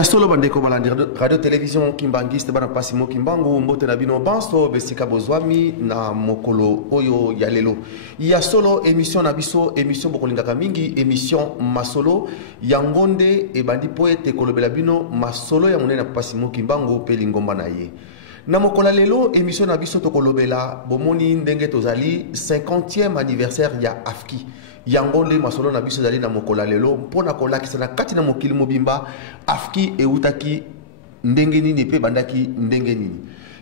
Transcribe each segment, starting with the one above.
Ya solo bande ko balandi radio télévision kimbangiste bana pasimo kimbangu mbote na bino banso besika bozwami na mokolo oyo ya lelo. Ya solo émission na biso émission bokolingaka mingi émission masolo ya ngonde e bandi poete kolobela bino masolo ya monene na pasimo kimbangu pe lingomba na ye. Na mokola lelo émission na biso tokolobela bomoni ndenge tozali 50e anniversaire ya AFKI. Yangonde masolo na biso zali na mokola lelo mpona kolakisa na kati na mokili mobimba AFKI eutaki ndenge nini pe bandaki ndenge nini.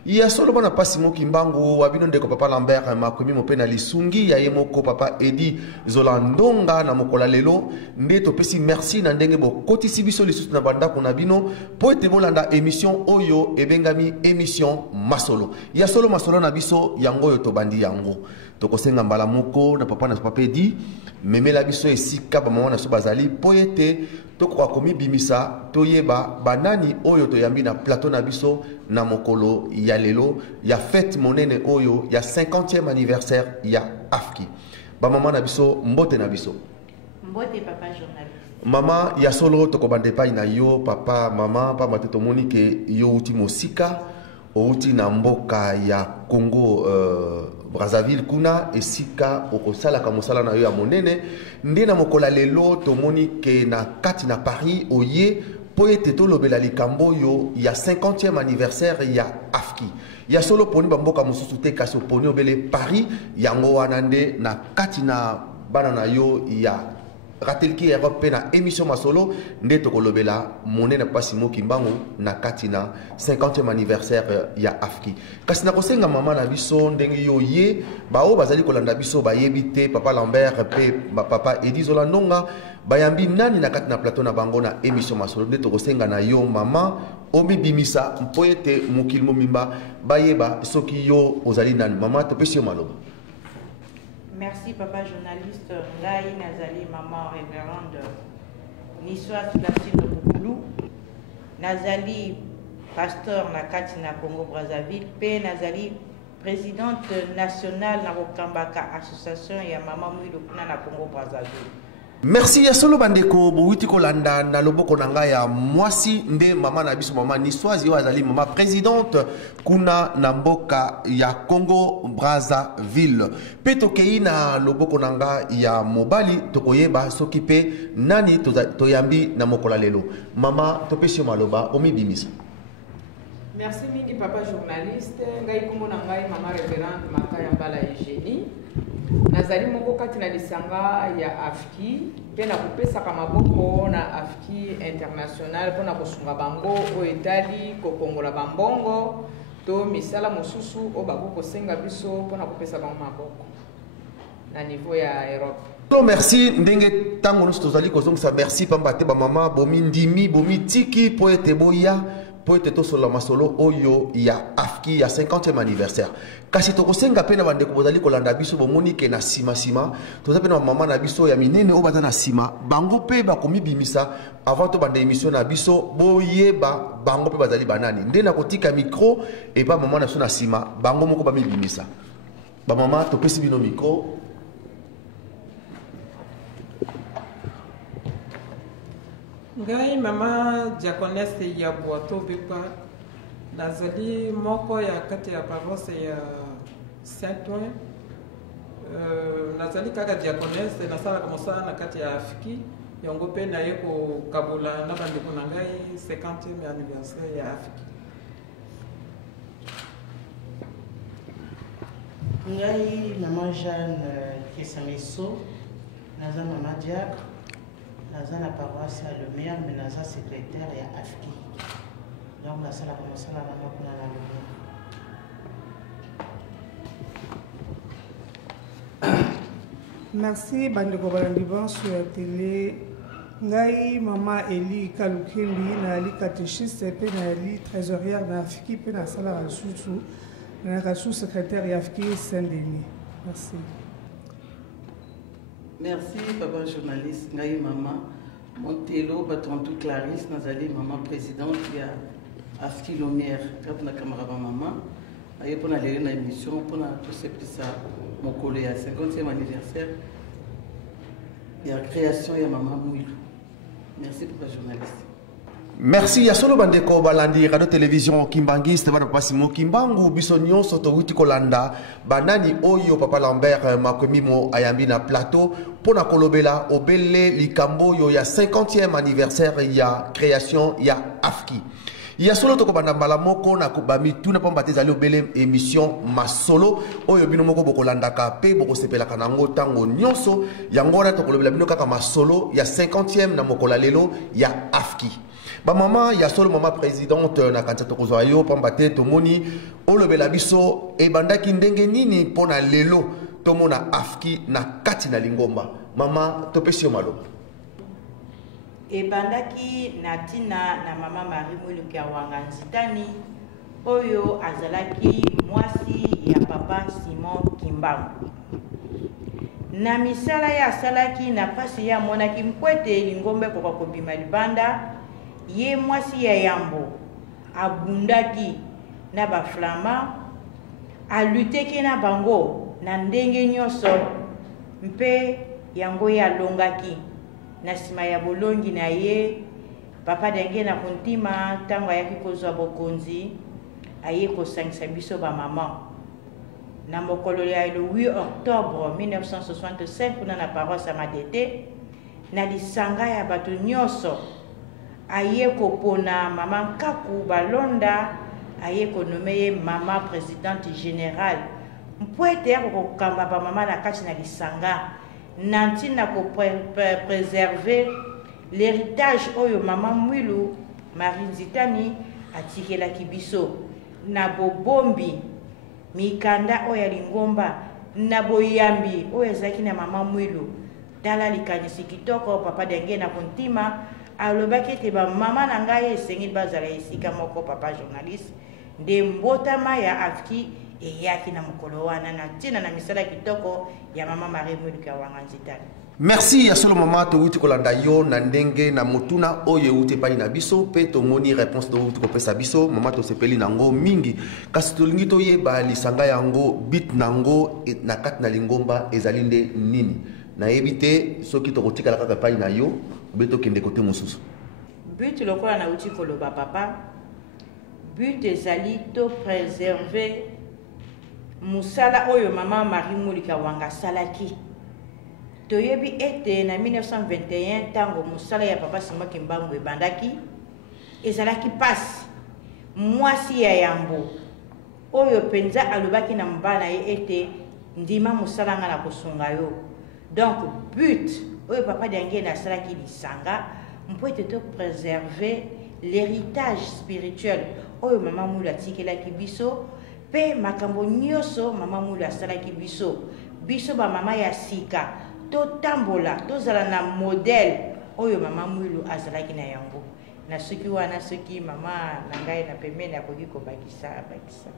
Ya solo bana pasi mokimbangu wabino ndeko papa Lambert makomi mope na lisungi ya yemoko papa Edi Zolandonga na mokola lelo nde topesi merci na ndenge bo kotisi biso lisusu na bandako na bino po ete bolanda émission oyo ebengami émission masolo. Ya solo masolo na biso yango oyo tobandi yango. Tokosenga mbala moko na papa Edi memela biso esika ba mama na so bazali po ete tokoka komi bimisa toyeba banani oyo toyambi na plateau na biso na mokolo ya lelo ya fête monene oyo ya 50e anniversaire ya AFKI. Ba mama na biso mbote na biso. Mbote papa journaliste. Mama ya solo tokobande pai na yo papa mama pa mateto monike yo uti mosika outi na mboka ya Congo Brazzaville kuna esika okosalaka mosala na yo ya monene nde na mokola lelo tomoni ke na kati na Paris oye po ete tolobela likambo yo ya 50e anniversaire ya AFKI. Ya solo poni bamboka mosusu te kasi oponi obele Paris yango wana nde na kati na bana na yo ya ratelki Europe na émission masolo nde tokolobela monene pasi mokimbangu na kati na 50e anniversaire ya AFKI. Kasi na kosenga mama na biso ndenge yo ye bao bazali kolanda biso bayebi te papa Lambert pe papa Edi Zolandonga bayambi nani na kati na plateau na bango na émission masolo nde tokosenga na yo mama omi bimisa mpo ete mokili momimba bayeba soki yo ozali nani. Mama topesi yo maloba. Merci papa journaliste Ngai Nazali maman révérende Niswa Sulasino Boukoulou Nazali pasteur na kati na Congo Brazzaville pe Nazali présidente nationale na Rokambaka association ya mama mwido kuna na Congo Brazzaville. Merci ya solo bandeko bouti kolanda na loboko nanga ya mwasi nde mama na biso mama Niswazi wazali mama présidente kuna na mboka ya Congo Brazzaville. Pe tokei na loboko nanga ya mobali tokoyeba soki pe nani toyambi na mokola lelo. Mama topesi maloba omi bimisa. Merci mingi papa journaliste ngai kombo na ngai mama révérende Makaya Mbala Eugénie. Nazali moko kati na lisanga ya AFKI pe na kopesaka maboko na AFKI international pona kosunga bango o etali kokongola bambongo to misala mosusu o bakoko senga biso pona kopesa bango maboko na niveau ya Europe. Merci ndenge tango nous tozali kozongisa merci pamba te ba mama bomi ndimi bomi tiki po ete boya po ete tosola masolo oyo ya AFKI ya 50e anniversaire. Kasi tokosenga pe na bandeko bozali kolanda biso bomoni ke na sima toza pe na mama na biso ya minene o baza na sima bango pe bakomi bimisa avant to banda émission na biso boyeba bango pe bazali banani nde na kotika micro et pas mama na so na sima bango moko ba mi bimisa ba mama topesi bino micro. Ngai mama diaconesse ya Boato Bikwa nazali moko ya kati ya paroisse ya Saint-Ouen nazali kaka diaconesse nasala mosala na kati ya AFKI yango pe na ye ko kabula na bandeko na ngai 50e anniversaire ya AFKI. Ngai mama Jeanne Kesameso naza mama diacre naza na paroisse ya Lumière mais naza secrétaire ya AFKI. Donc la salle a commencé à la Lumière. Merci bandeko balandiban sur la télé. Ngai mama Eli Kalukeli na ali catéchiste pe na ali trésorière na AFKI pe na sala susu na sous-secrétaire ya AFKI Saint-Denis. Merci. Merci papa journaliste ngai mama Montelo Batontou Clarisse nazali mama présidente ya AFKI Lumière quand na camarade maman aye pour aller na émission pour na tout ça mokolo ya 50e anniversaire ya création ya mama Mouilou. Merci papa journaliste. Merci ya solo bandeko balandi radio télévision Kimbangiste bana pasimo Kimbangu biso nyonso to wuti kolanda banani oyo papa Lambert makomimo ayambi na plateau pona kolobela obele likambo yo ya 50e anniversaire ya création ya AFKI. Ya solo to kobanda mbala moko na kubami tuna pamba tezali obele émission masolo oyo bino moko bokolandaka pe bokosepelaka nango tango nyonso yango na to kolobela bino kaka masolo ya 50e na mokola lelo ya AFKI. Ba mama ya solo mama présidente na kanisa tokozwa yo pamba te tomoni olobela biso e bandaki ndenge nini pona lelo tomona AFKI na kati na Lingomba. Mama topesi yo malo. E bandaki na tina na mama Marie Moluka Wanga Nzitani oyo azalaki mwasi ya papa Simon Kimbangu. Na misala ya salaki na pasi ya monaki mkwete Lingombe kwa kobima libanda ye mwasi ya yambo abundaki na baflama aluteki na bango na ndenge nyonso mpe yango ya longaki na sima ya bolongi na ye papa denge na kontima tango ayaki kozwa bokonzi aye kosangisa biso ba mama na mokolo ya le 8 octobre 1965 kuna na paroisse Matete na lisanga ya bato nyonso aye kopona mama Nkaku Balonda aye konomeye mama présidente générale mpwete ya kokamba ba mama na kati na lisanga nanti na ko préserver l'héritage oyo mama Mwilu Marie Nzitani atikelaki biso na bobombi mikanda oyo ya Lingomba na boyambi oyo ezalaki na mama Mwilu tala likanisi kitoko papa denge na kontima alobaki te ba mama na ngai esengi bazala esika moko papa journaliste nde mbotama ya AFKI eyaki na mokolo wana na tina na misala kitoko ya mama Marie Moluka Wanga Nzitani. Merci ya solo mama to wuti kolanda yo na ndenge na motuna oyo ute pai na biso pe to moni réponse to wuti kopesa biso mama to sepeli nango mingi kasi to lingi to yeba lisanga yango bit nango na kat na Lingomba ezalinde nini na ebite soki to kotika kaka pai na yo beto kende kote mosusu but lokola na wuti koloba papa but ezali to préserver musala oyo mama Marie Moluka Wanga salaki toyebi ete na 1921 tango musala ya papa Simon Kimbangu ebandaki ezalaki pasi mwasi ya yambo oyo penza alobaki na mbana ye ete ndima musala nga na kosunga yo donc but oyo papa dange na salaki lisanga mpwete to préserver l'héritage spirituel oyo mama Mulu atikelaki biso pe makambo nyonso mama Mulu asalaki biso ba mama ya sika to tambola to zala na modèle oyo mama Mulu azalaki na yango na soki wana soki mama na ngai na pembeni akoki kobakisa bakisa.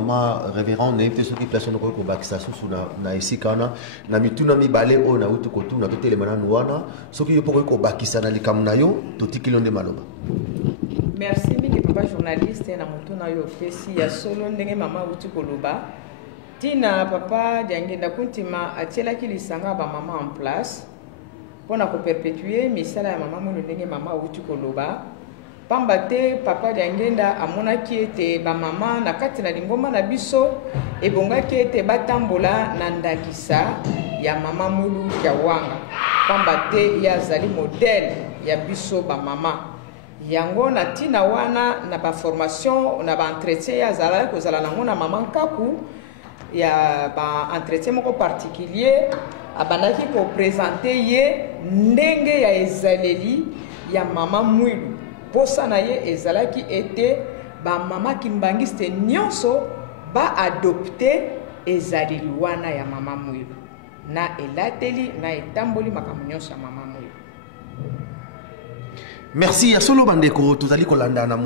mama révérend ne te soki place ko bakisa susu na esikana na mituna mibale o na utu kotu na totele mananu wana soki yo poko ko bakisa na likamu na yo totikilo nde maloba. Merci mingi papa journaliste na mutuna yo pesi ya solo ndenge mama utu koloba tina papa diangenda kuntima atielaki lisanga ba mama en place pona ko perpétuer misala ya mama munu ndenge mama utu koloba pamba te papa diangenda amonaki ete ba mama na kati na lingomba na biso ebongaki ete batambola na ndakisa ya mama mulu ya wanga pamba te ya zali modèle ya biso ba mama yango na tina wana na ba formation na ba entretien ya zala ko zala nango na mama Nkaku ya ba entretien moko particulier abandaki ko présenter ye ndenge ya ezaleli ya mama mwilu posa na ye ezalaki ete ba mama kimbangiste nyonso ba adopter ezaleli wana ya mama mwilu na elateli na etamboli makambo nyonso ya mama mwilu. Merci ya solo bandeko tozali kolanda na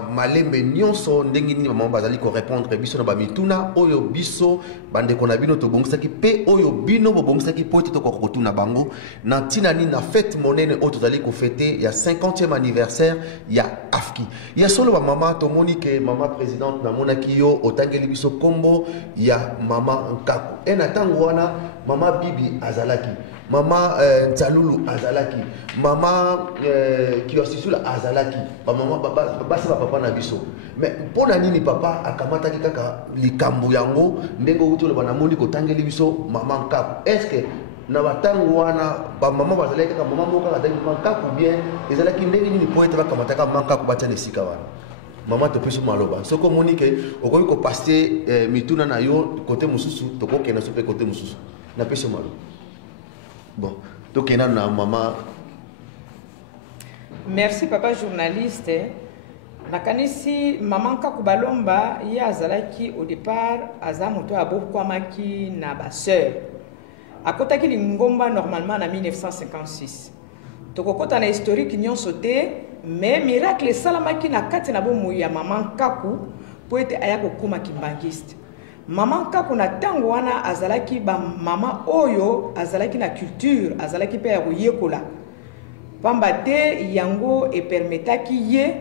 malembe nyonso ndenge nini mama bazali ko répondre biso na bamituna oyo biso bandeko na bino tobongisaki pe oyo bino bobongisaki po to kokotuna bango na tina ni na fête monene oyo tozali ko fêter ya 50e anniversaire ya AFKI. Ya solo ba mama tomoni ke mama présidente na monaki yo otangeli biso kombo ya mama Nkaku. Na tango wana mama Bibi azalaki mama Ntalulu azalaki mama Kiosisula azalaki ba mama basi ba papa na biso mais pona nini papa akamataki kaka likambo yango ndenge utolo bana moni ko tangeli biso mama Nkaku. Est-ce que na batango wana ba mama bazalaki kaka mama moka kadani mama Nkaku bien ezalaki ndenge nini poete bakamataka mama Nkaku batane sika wana mama to peso maloba soko moni ke okoki ko passer mituna na yo côté mususu to ko kena sope côté mususu na peso maloba. Bon, donc il y a maman. Merci papa journaliste. Nakanisi maman Nkaku balomba ya azalaki au départ azamoto abokwamaki na ba sœur. Akotaki lingomba normalement en 1956. Tokokota na historique nyonso te mais miracle salamaki na kati na bomo ya maman Nkaku po ete aya kokoma kimbangiste. Maman Nkaku na tango wana azalaki ba mama oyo azalaki na culture azalaki pe ya koyekola pamba te yango e permetaki ye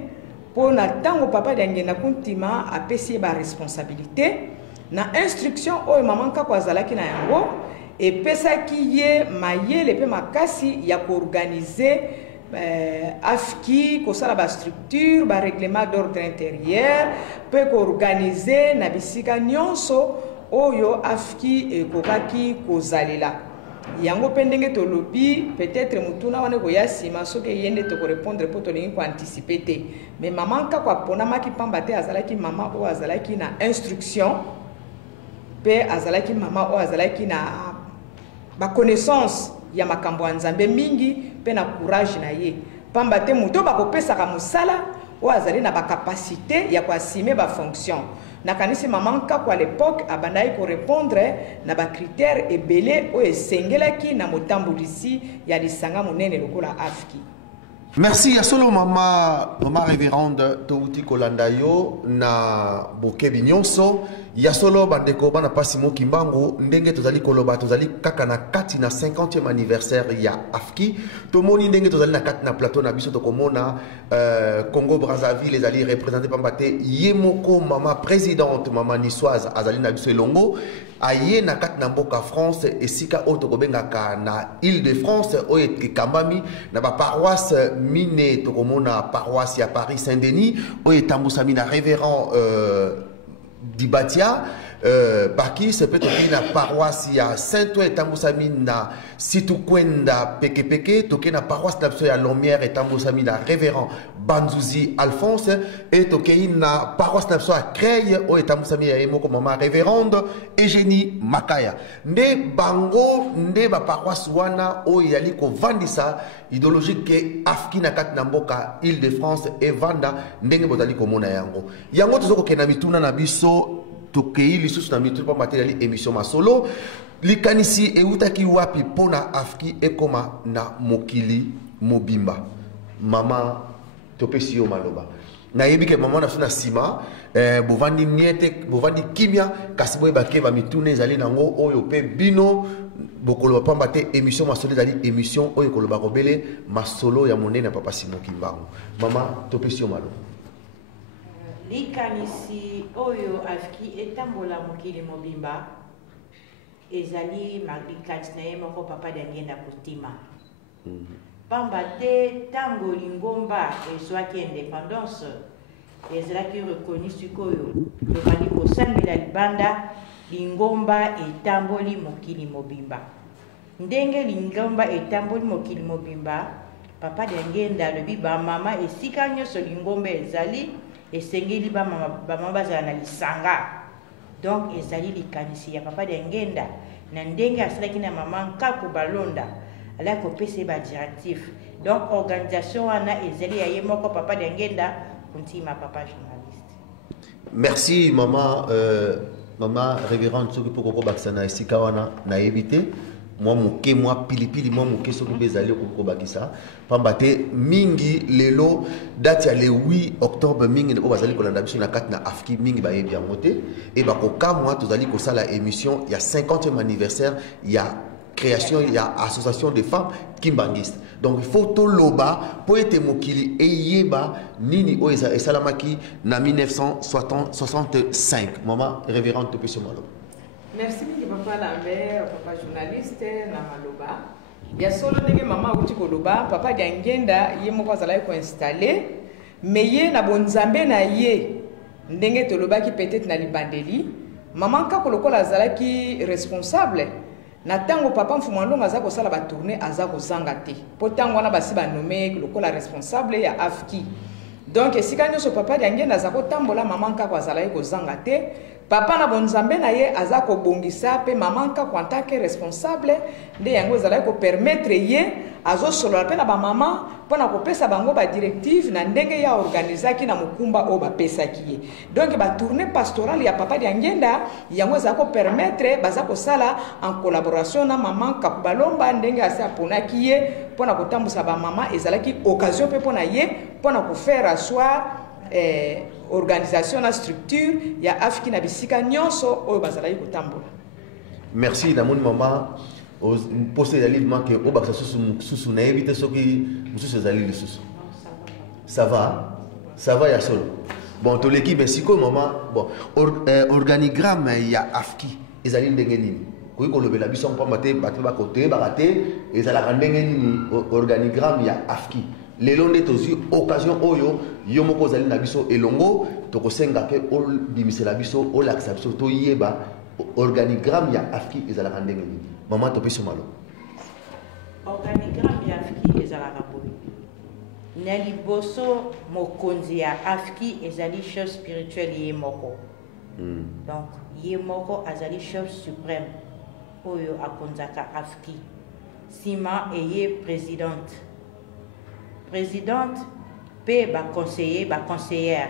po na tango papa diangenda kuntima apesi ba responsabilité na instruction oyo maman Nkaku azalaki na yango e pesaki ye mayele pe makasi ya koorganiser AFKI kosala ba structure ba règlement d'ordre intérieur pe ko organiser na bisika nyonso oyo AFKI ekokaki kozalela yango pe ndenge tolobi peut-être mutuna wana ko yasima soki yende to ko répondre po to lingi ko anticiper te mais maman Nkaku aponamaki pamba te azalaki mama o azalaki na instruction pe azalaki mama o azalaki na ba connaissance ya makambo ya Nzambe mingi pe na courage na ye pamba te muto bakopesaka musala o azali na ba capacité ya koassumer ba fonction nakanisi maman Nkaku à l'époque abandai ko répondre na ba critères ebele o esengelaki na motambulisi ya lisanga monene lokola AFKI. Merci ya solo mama révérende touti kolanda yo na bokebi nyonso ya solo bandeko bana pasi mo kimbangu ndenge tozali koloba tozali kaka na kati na 50e anniversaire ya AFKI tomoni ndenge tozali na kati na plateau na biso tokomona Congo Brazzaville ezali représenté pambate yemoko mama présidente mama niçoise azali na biso elongo aye na kati na mboka France esika oyo tokobengaka na Île-de-France oyo ekambami na ba paroisse mine tokomona paroisse ya Paris Saint-Denis oyo etambusami na révérend Dibatia Bakis peut-être na paroisse ya Saint-Ouen etambusami na Situkwenda Pekepeke toke na paroisse na ya Lomière etambusami na révérend Banzuzi Alphonse et tokei na paroisse na ya Creil o etambusami ya emoko mama révérende Eugénie Makaya nde bango nde ba paroisse wana o yali ko vandisa idéologique ke AFKI na kati na mboka Île-de-France et Vanda ndenge bozali komona yango tozoko kena mituna na biso tokei lisusu na mitu pa matériel émission masolo likanisi eutaki wapi pona AFKI ekoma na mokili mobimba mama topesi yo maloba na yebi ke maman na suna sima bovandi niete bovandi kimia kasi boye bake ba mitune ezali nango oyo pe bino bokolo pamba te émission masolo ezali émission oyo koloba kobele masolo ya monene papa Simon Kimbangu mama topesio malo likanisi oyo afiki etambola mokili mobimba ezali malikati na ye moko papa Dangenda Kotima pamba te tango lingomba ezwaki indépendance ezalaki reconnu sikoyo tobandi kosambela libanda lingomba etamboli mokili mobimba ndenge lingomba etamboli mokili mobimba papa Dangenda alobi bamama esika nyonso lingomba ezali esengeli bamama bazala na lisanga donc ezali likanisi ya papa Dangenda na ndenge asalaki na mama Nkaku Balonda ala kopesa ba directif donc organisation wana ezali ya ye moko papa Dangenda kontima papa journaliste. Merci maman maman révérende soki poko kobakisa na esika wana na yebite moi moke moi pilipili moi moke soki bezali kokobakisa pamba te mingi lelo date ya le 8 octobre mingi o bazali kolanda biso na kati na afiki mingi bayebi yango te e bakoka moi tozali kosala émission ya 50e anniversaire ya création ya association de femmes kimbangistes donc il faut tout loba pour être mokili eyeba nini o esalamaki na 1965 maman révérende topesio malo. Merci miki papa Lambert papa journaliste na maloba ya solo ndenge mama uti koloba papa Dangenda ye moko azalaki ko installer mais ye na bonzambe na ye ndenge tolobaki peut-être na libandeli mama Nkaku lokola azalaki responsable na tango papa Mfumandongo aza kosala ba tourner aza kozanga te po tango wana basi ba nommé lokola responsable ya afiki donc esika nyonso papa Dangenda aza kotambola mama Nkaku azalaki kozanga te papa na bonzambe na ye aza kobongisa pe mama Nkaku en tant que responsable nde yango ezalaki ko permettre ye azosolola pe na ba mama mpona kopesa bango ba directive na ndenge ya organizaki na mokumba o bapesaki ye donc ba tournée pastorale ya papa Dangenda yango ezalaki ko permettre baza kosala en collaboration na mama Nkaku Balomba ndenge asa aponaki ye mpona kotambusa ba mama ezalaki occasion pe mpona ye mpona kofaire asseoir organisation na structure ya afiki na bisika nyonso oyo bazalaki kotambola. Merci na mon maman poser le livre que o baksa susu na éviter soki mususu ezali lisusu ça va ya solo bon to l'équipe merci ko maman bon organigramme ya afiki ezali ndenge nini ko kolobela biso mpamba te bato ba côté barate ezala ndenge nini organigramme ya afiki lelo nde tozwi occasion oyo yo moko ozali na biso elongo tokosenga ke obimisela biso olakisa biso toyeba organigramme ya afiki ezalaka ndenge nini mama topesi malo. Organigramme ya afiki ezalaka boye na liboso mokonzi ya afiki ezali chef spirituel ye moko donc ye moko azali chef suprême oyo akonzaka afiki sima eye présidente pe conseiller conseillère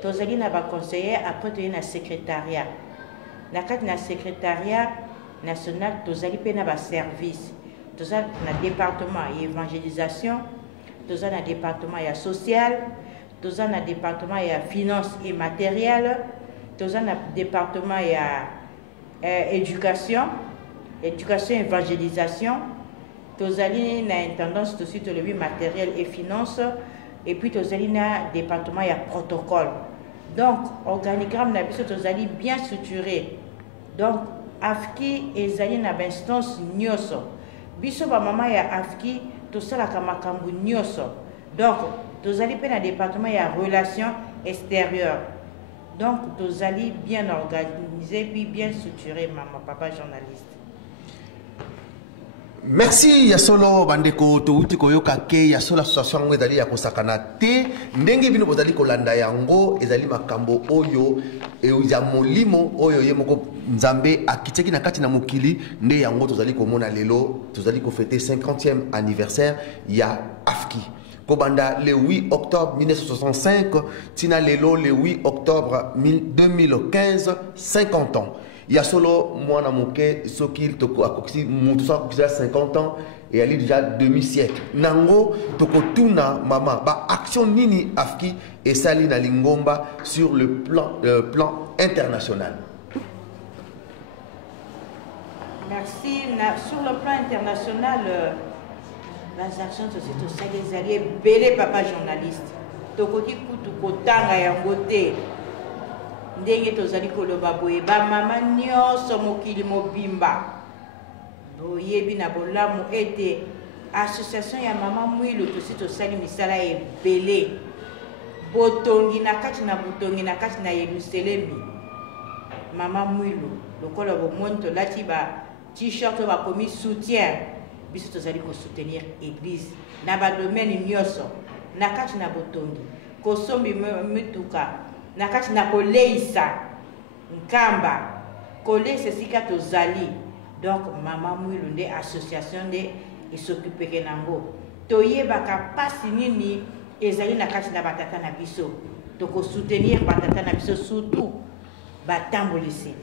tozali na conseillère après toye na secrétariat na kati na secrétariat national tozali pe na service tozali na département ya évangélisation tozali na département ya social tozali na département ya finance et matériel tozali na département ya éducation évangélisation tozali na intendance tout de suite le matériel et finance et puis tozali na département ya protocole donc organigramme na biso tozali bien structuré donc afiki ezali na instance nyonso biso ba mama ya afiki tosalaka makambo nyonso donc tozali pe na département ya relations extérieures donc tozali bien organisé puis bien structuré mama papa journaliste. Merci ya solo bandeko touti koyoka ke ya solo association ngo ezali ya kosakana te ndenge bino bozali kolanda yango ezali makambo oyo ya molimo oyo ye moko nzambe akiteki na kati na mokili nde yango tozali komona lelo tozali ko fêter 50e anniversaire ya afiki kobanda le 8 octobre 1965 tina lelo le 8 octobre 2015 50 ans. Il y a solo mwana moke sokil toko akokisi mutu sa kokisa 50 ans et ali déjà demi-siècle nango tokotuna mama ba action nini afki et sali na lingomba sur le plan international. Merci. Sur le plan international, les actions de ces alliés, belé papa journaliste. Tokoti kutu kotanga ya ngote. Ndenge tozali koloba boye ba mama nyonso mokili mobimba. Boyebi na bolamu ete association ya mama mwilu tosi tosali misala ebele. Botongi na kati na botongi na kati na Yerusalemi. Mama mwilu lokola bomoni tolati ba t-shirt ba komi soutien biso tozali ko soutenir église na ba domaine nyonso na kati na botongi kosombi mituka na kati na koleisa nkamba koleisa sika tozali. Donc mama mwilu nde association nde s'occupe nango toyebaka pasi nini ezali na kati na batata na biso toko soutenir batata na biso surtout batambolisi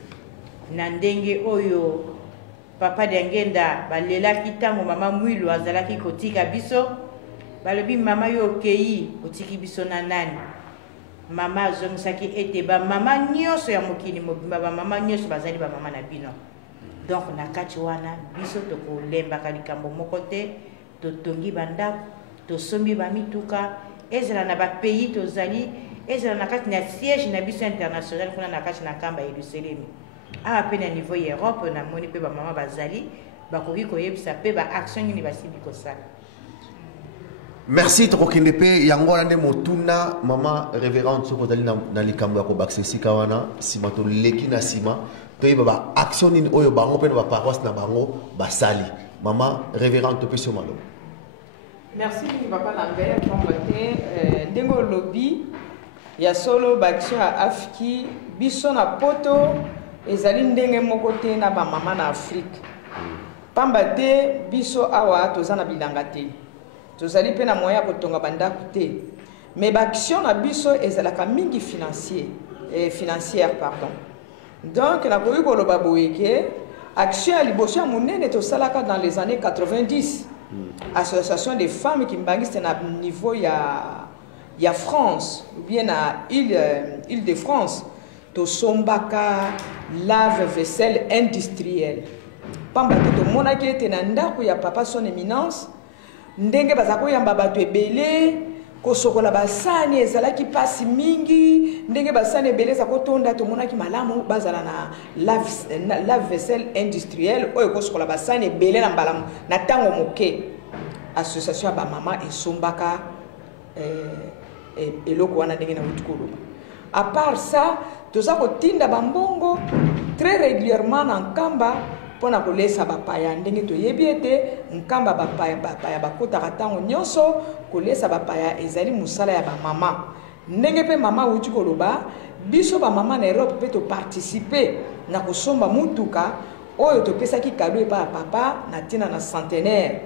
na ndenge oyo papa Dengenda balelaki tango mama mwilu azalaki kotika biso balobi mama yo okei otiki biso na nani mama azongisaki ete ba mama nyonso ya mokili mobimba ba mama nyonso bazali ba mama na bino. Donc na kati wana biso tokolembaka likambo moko te totongi bandako tosombi bamituka ezala na bapays tozali ezala na kati na siège na biso international kuna na kati na kamba ya Yerusalemi awa pe na niveau ya Europe na moni pe bamama bazali bakoki koyebisa pe baaction nini basibi kosala. Merci tokokende pe yango wana nde motuna mama révérende soko ozali na likambo ya kobakisa esika wana nsima toleki na nsima toyeba baaction nini oyo bango mpe na baparoisse na bango basali. Mama révérende topesi yo maloba. Merci papa Lambert Pambate ndengo lobby ya solo baction ya afiki biso na poto ezali ndenge moko te na ba mama na Afrique. Pambate biso awa tozana bilanga te. Tozali pe na moyen ko tonga bandako te. Mais baction na biso ezalaka mingi financière pardon. Donc na koyi koloba boyeke action ya liboso ya monene tosalaka dans les années 90. Association des femmes qui mbangiste na niveau ya France ou bien na île de France to sombaka lave vaisselle industrielle pamba to monaki ete na ndako ya papa son éminence ndenge bazako yamba bato ebele kosokola basani ezalaki pasi mingi ndenge basani ebele zako tonda to monaki malamu bazala na lave vaisselle industrielle oyo kosokola basani ebele na mbalamu na tango moke association ba mama esombaka eloko wana ndenge na utukolo. À part ça, toza kotinda bambongo très régulièrement na nkamba pona kolesa bapaya ndenge toyebi ete nkamba bapaya bakotaka ntango nyonso kolesa bapaya ezali mosala ya bamama ndenge mpe mama uti koloba biso bamama na Europe mpe toparticipe na kosomba mutuka oyo topesaki kado epa ya papa na ntina na centenaire.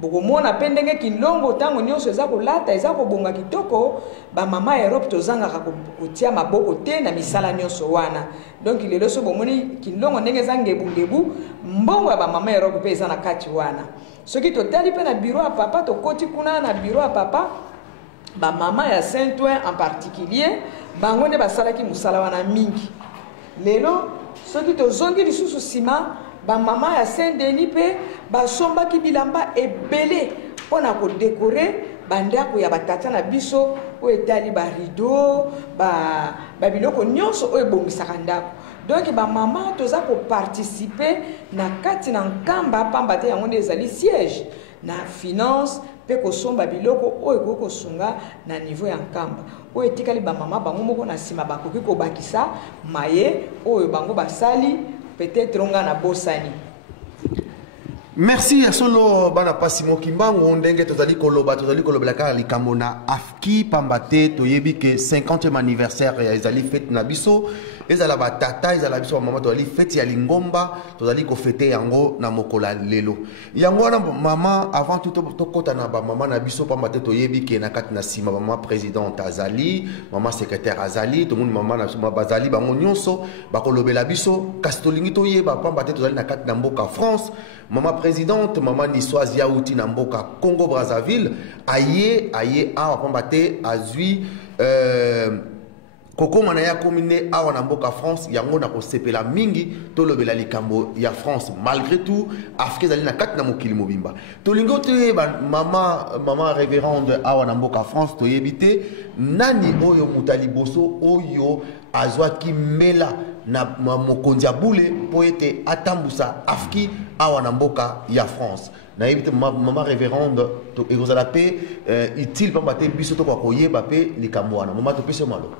Bokomona pe ndenge kilongo ntango nyonso eza kolata eza kobonga kitoko bamama ya Europe tozangaka kotia maboko te na misala nyonso wana. Donc lelo so bomoni kilongo ndenge eza ngebu mbongo ya bamama ya Europe pe eza na kati wana. Soki totali pe na bureau ya papa tokoti kuna na bureau ya papa bamama ya Saint-Ouen en particulier bango nde basalaki mosala wana mingi. Lelo soki tozongi lisusu nsima bamama ya Saint-Denis pe basombaki bilamba ebele pona kodekore bandako ya batata na biso oyo etali barideau babiloko nyonso oyo ebongisaka ndako. Donc bamama toza koparticipe na kati na nkamba pamba te yango nde ezali siège na finance pe kosomba biloko oyo kokosunga na niveau ya nkamba oyo etikali bamama bango moko na nsima bakoki kobakisa maye oyo bango basali peut-être onga na bosani. Merci ya solo bana pasi mokimbango ndenge tozali koloba kaka likambo na afki pambate toyebi ke 50e anniversaire ya ezali fête na biso ezala batata ezala biso mama tozali fête ya lingomba tozali ko fêter yango na mokola lelo yango wana mama avant tout tokota na ba mama na biso pambate toyebi ke na kati na sima mama présidente azali mama secrétaire azali to mama na sima bazali bango nyonso bakolobela biso kasi tolingi toyeba pambate tozali na kati na mboka France mama présidente maman Nisoise Yaouti Namboka Congo Brazzaville aye awa pambate azui Koko manaya komine awa na mboka France yango na kosepela mingi tolobela likambo ya France malgré tout Afrique zali na kati na mokili mobimba tolingo te mama révérende awa na mboka France toyebite nani oyo mutali boso oyo azwaki mela na mokonzi ya bule po ete atambusa Afrique awa na mboka ya France na yebite mama révérende to ekozala pe utile pambate biso to kwa koyeba pe likambo wana mama to pese malo.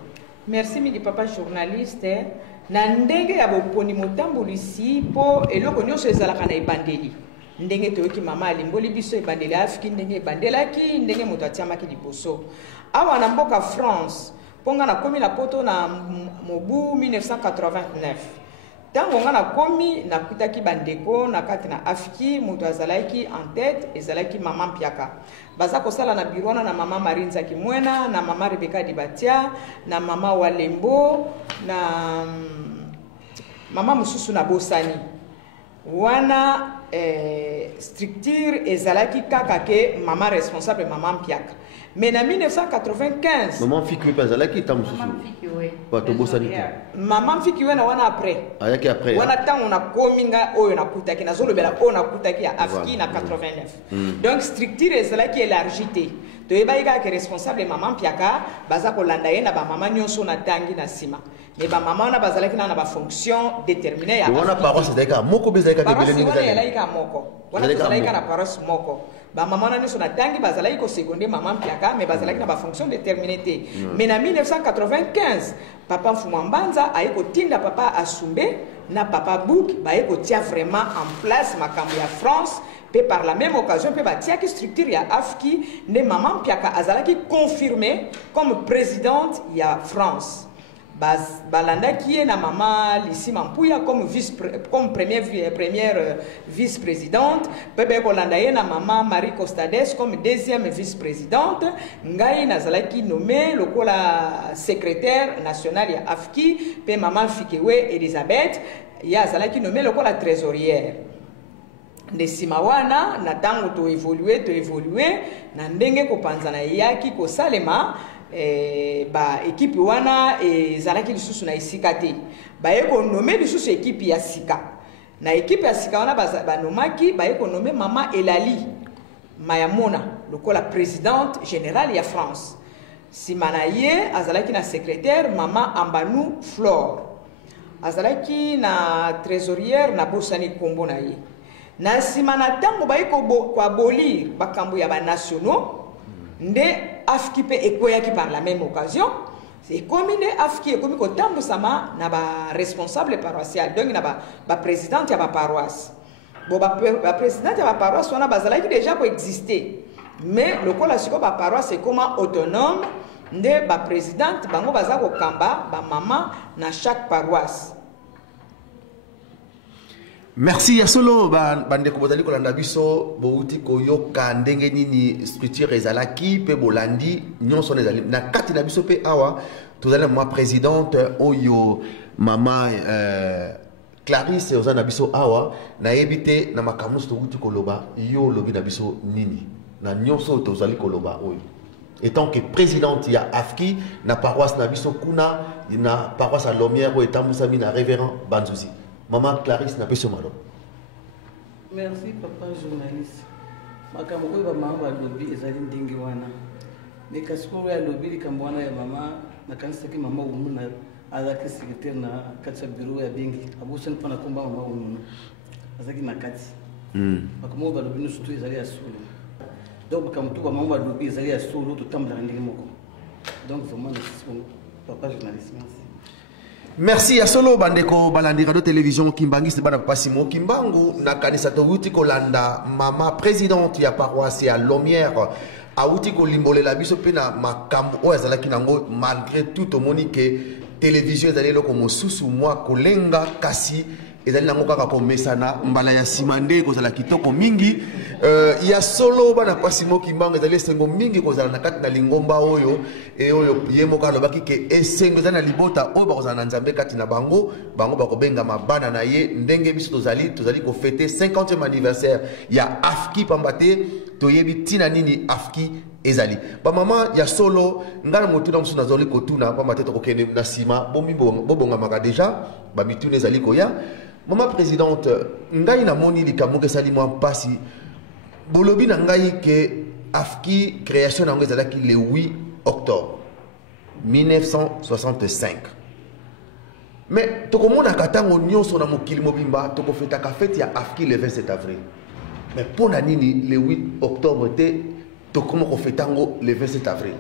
Merci midi papa journaliste na ndenge ya boponi motambulisi po eloko nyonso ezalaka na ebandeli ndenge toyoki mama alimboli biso ebandeli Afrique ndenge ebandelaki ndenge moto atiamaki liboso awa na mboka France ponga na komi na poto na mobu 1989 tango nga na komi nakutaki bandeko na kati na Afrique moto azalaki en tête ezalaki mama Mpiaka baza kosala na birwana na mama Marinza Kimwena na mama Rebecca Dibatia na mama Walembo na mama mususu na Bosani wana structure ezalaki kaka ke mama responsable mama Mpiaka. Mais en 1995, maman fiki pas là qui tam Maman fiki ouais. Bato bosani. Maman fiki ouais na wana après. Ayaki après. Wana tant on a kominga oyo na kutaki na zolo bela on a kutaki ya Afrique na 89. Donc structure ezala qui élargité. To ebaika ke responsable maman Piaka baza ko landa ye na ba maman nyonso na tangi na sima. Mais ba maman na bazala ki na ba fonction déterminée ya. Wana paroisse ezalika moko bezalika ke beleni ezalika. Wana ezalika moko. Wana ezalika na paroisse moko. Ba maman na nyonso na tangi bazala ko seconde maman Piaka mais bazala ki na ba fonction déterminée. Mais en 1995 papa Mfumambanza ayeko tinda papa Asumbe na papa Bouk bayeko tia vraiment en place makambo ya France. Et par la même occasion, il y a une structure ya Afrique, ne maman Piaka azalaki confirmée comme présidente ya France. Balanda qui est na maman Lissi Mampouya comme première vice-présidente, Bebe Bolanda est na maman Marie Costades comme deuxième vice-présidente, Ngai nazalaki nommé le secrétaire national ya Afrique, pe maman Fikewe Elisabeth, ya azalaki nommé le trésorière. De simawana na tango to évoluer na ndenge ko panzana yaki ko salema ba équipe wana ezalaki lisusu na isikate ba eko nommer lisusu équipe ya sika na équipe ya sika wana ba nomaki ba eko nommer mama Elali Mayamona lokola présidente générale ya France simana ye azalaki na secrétaire mama Ambanu Flore azalaki na trésorière na Bosani Kombo na ye na sima na tango bayiko kwa bolir bakambo ya ba nationaux nde Afrique pe ekoyaki par la même occasion c'est comme ne Afrique ekomi ko tambusama na ba responsable paroissial donc na ba présidente ya ba paroisse bo ba présidente ya ba paroisse wana bazalaki déjà ko exister mais lokola siko ba paroisse c'est comment autonome nde ba présidente bango baza ko kamba ba mama na chaque paroisse. Merci ya solo bandeko bozali kolanda biso bouti koyoka ndenge nini structure ezalaki pe bolandi nyonso ezali na kati na biso pe awa tozali ma présidente oyo mama Clarisse ozana biso awa na ebite na makamuso tobuti koloba yo lobi na biso nini na nyonso tozali koloba oyo étant que présidente ya Afrique na paroisse na biso kuna na paroisse à Lomière ou etambusa na révérend Banzuzi. Maman Clarisse n'a pas ce malo. Merci papa journaliste. Makambo oyo ba mama lobi ezali ndingi wana. Ne kasiko ya lobi likambo wana ya mama na kanisa ki mama umuna azaki secrétaire na kati bureau ya bengi. Abusen pana komba mama umuna. Azaki na kati. Makambo ba lobi no surtout ezali ya solo. Donc makambo to ba mama lobi ezali ya solo to tambla ndingi moko. Donc vraiment merci papa journaliste merci. Merci à solo bandeko balandi radio télévision Kimbangiste bana pasimo Kimbangu na kanisa to wuti kolanda mama présidente ya paroisse ya Lomière a wuti ko limbolela biso pe na makambo o azalaki nango malgré tout omoni que télévision ezali loko mosusu moi kolenga kasi ezali nango kaka komesana mbala ya nsima nde kozala kitoko mingi ya solo bana pasi mokimbango ezali esengo mingi kozala na kati na lingomba oyo oyo ye moko alobaki ke esengo ezali na libota oyo bakozala na nzambe kati na bango bakobengama bana na ye ndenge biso tozali kofete 50e anniversaire ya afki pamba te toyebi ntina nini afki ezali bamama ya solo ngana motuna mosusu nazali kotuna pamba te tokokende na nsima bobongamaka deja bamituna ezali koya. Maman présidente, ngai na moni likambo kesali mwa mpasi bolobi na ngai ke afki création na ngo ezalaki le 8 octobre 1965 mais tokomonaka ntango nyonso na mokili mobimba tokofetaka fete ya afki le 27 avril mais mpona nini le 8 octobre te tokoma kofeta yango le 27 avril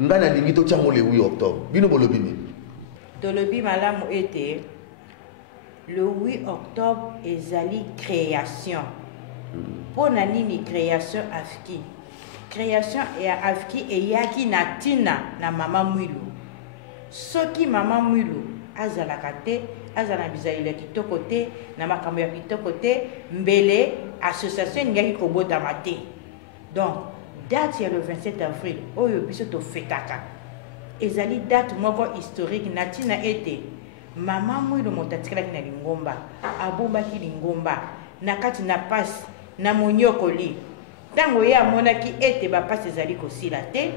ngai nalingi totiango le 8 octobre bino bolobi nini tolobi malamu ete le 8 octobre ezali création. Pour nini création afki. Création ya afki eyaki na tina na mama mwilu. Soki mama mwilu azalaka te, azala bizalila kitoko te, na makambo ya kitoko te, mbele association ngaki kobotama te. Donc date ya le 27 avril oyo biso to fetaka. Ezali date moko historique na tina ete mama mwilu motatikala na lingomba abobaki lingomba na kati na pasi na monyokoli tango ya monaki ete ba pasi ezali kosila te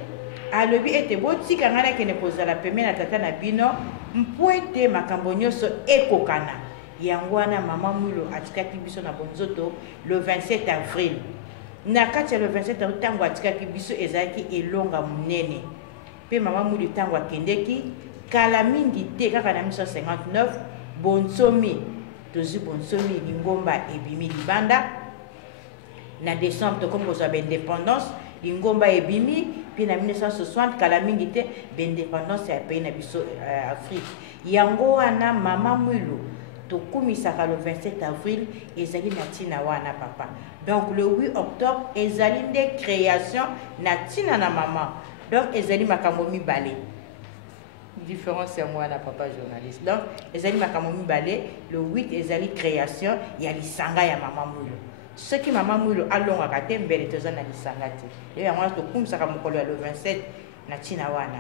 alobi ete botika ngana kene kozala peme na tata na bino mpoete makambo nyonso ekokana yango wana mama mwilu atikaki biso na bonzoto le 27 avril na kati ya le 27 avril tango atikaki biso ezalaki elonga munene pe mama mwilu tango akendeki kala mingi te kaka na 1959 bonsomi tozi bonsomi lingomba ebimi libanda na décembre tokomi kozwa baindépendance lingomba ebimi puis na 1960 kala mingi te baindépendance ya pays na biso Afrique yango wana mama mwilu tokumisaka le 27 avril ezali na tina wana papa donc le 8 octobre ezali nde création na tina na mama donc ezali makambo mibale différence ya moi na papa journaliste donc ezali makambo mibale le 8 ezali création ya lisanga ya mama mwilu soki mama mwilu alongaka te mbele toza na lisanga te yango wana tokumisaka mokolo ya le 27 na tina wana